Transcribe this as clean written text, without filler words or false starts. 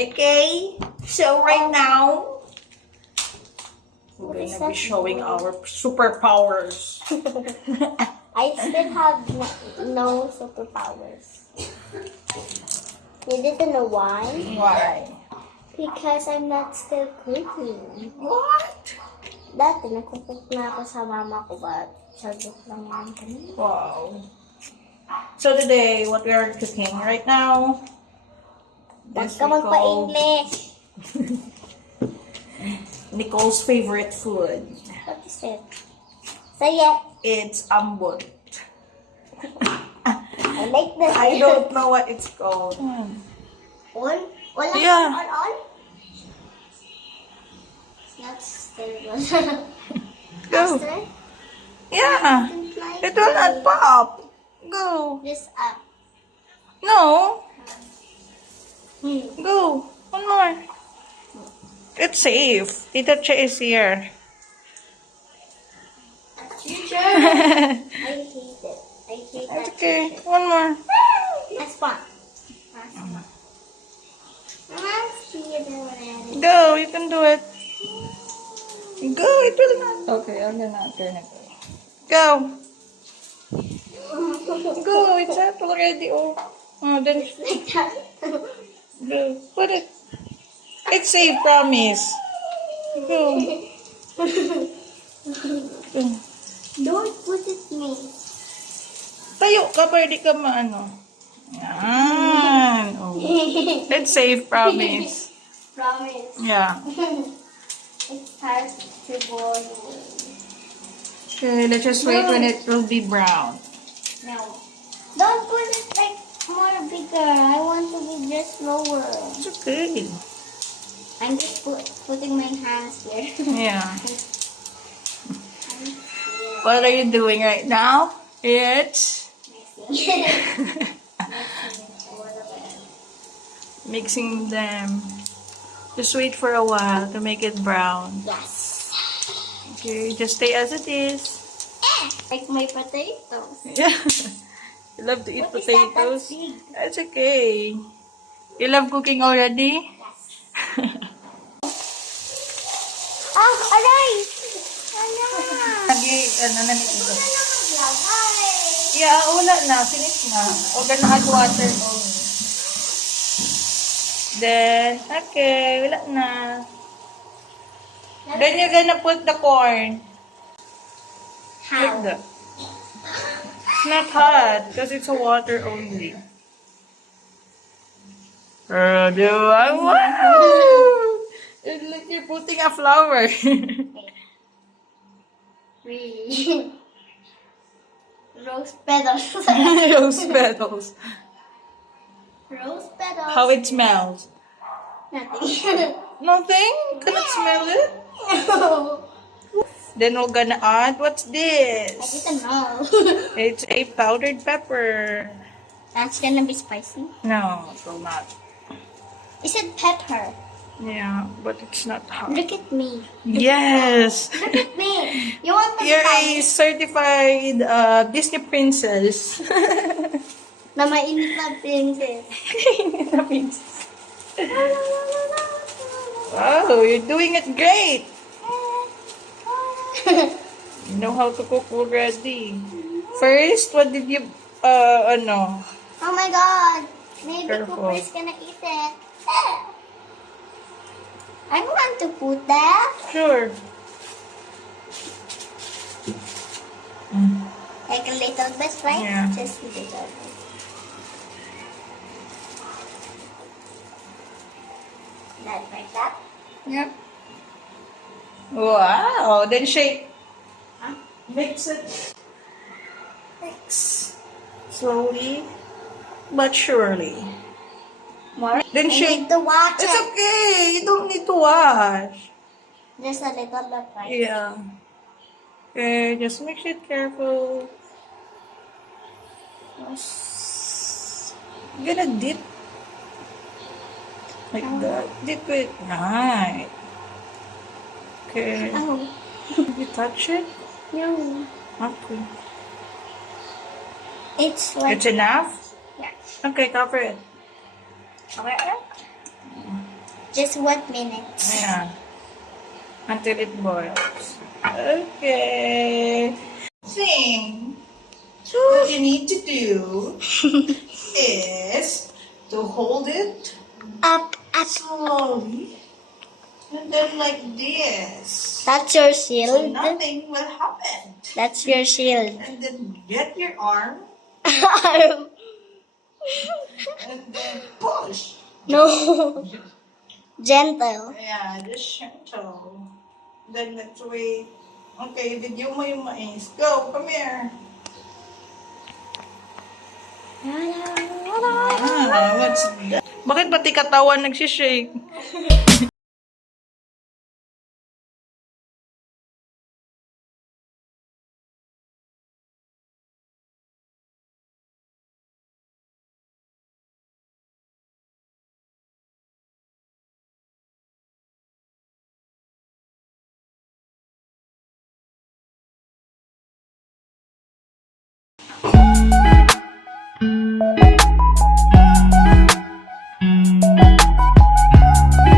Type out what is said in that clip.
Okay, so right now, we're gonna be showing our superpowers. I still have no superpowers. You didn't know why? Why? Because I'm not still cooking. What? Dati, nagkukook na ako sa mama ko, but sagot lang naman kami. Wow. So today, what we are cooking right now, Huwag this ka we call magpa-English. Nicole's favorite food. What is it? Say it. It's ambot. I like this. I don't know what it's called. All? All? Yeah. All? That's terrible. Go. Faster? Yeah. It will not pop. Go. This up. No. Go. One more. It's safe. Tita Che is here. Teacher. I hate it. I hate that. It's okay. teacher. One more. Last one. Mama, see you doing it. Go. You can do it. Go. It will not. Okay, I'm gonna turn it. Go. Go. It's out already. Oh. Oh, then Like that. go. Put it. It's safe. Promise. Go. Go. Don't put it me. Tayo ka, pwede ka maano. Yan. Oh. It's safe, promise. Promise. Yeah. It's hard to boil. Okay, let's just wait when it will be brown. No. Don't put it like more bigger. I want to be just lower. It's okay. I'm just putting my hands here. Yeah. What are you doing right now? It's mixing them. Just wait for a while to make it brown. Yes. Okay, just stay as it is. Like my potatoes. Yeah. You love to eat What is that? potatoes? That's big. That's okay. You love cooking already? Yes. Ah, aray! Aray! Lagi, ano na nito? Wala na maglagay. Yeah, wala na. Finish na. Huwag ka na add water only. Then, okay, wala na. Then you're gonna put the corn. Like How? that. It's not hot because it's a water only. Wow! It's like you're putting a flower. Really? Rose petals. Rose petals. Rose petals. How it smells? Nothing. Nothing? Cannot smell it? No. Then we're gonna add, what's I this? didn't know. It's a powdered pepper. That's gonna be spicy. No, it will not. Is it pepper? Yeah, but it's not hot. Look at me. Yes! Look at me. You want to You're a spice? certified Disney princess. Na mainit na princess. Wow, you're doing it great! You know how to cook already. First, what did you, ano? Oh my god. Maybe Careful. Cooper is gonna eat it. I don't want to put that. Sure. Like a little bit, right? Yeah. Just a little bit. Like that. Yep. Wow, then shake. Huh? Mix it. Mix. Slowly, but surely. More? Then I shake. need to watch It's it. okay. You don't need to wash. Just a little bit, right? Yeah. Okay, just mix it careful. You're gonna dip. Like that. Dip it. Right. Okay. Oh, You touch it? no. Okay. It's like... It's enough? Yeah. Okay, cover it. Okay. Just 1 minute. Yeah. Until it boils. Okay. Sing. What you need to do is to hold it Up. slowly and then like this. That's your So shield. nothing will happen. That's your shield. And then get your arm and then push. No. Gentle. Yeah, just gentle. Then let's wait. Okay, video mo yung mais. Go, come here. What's that? Bakit pati katawan nagsishake?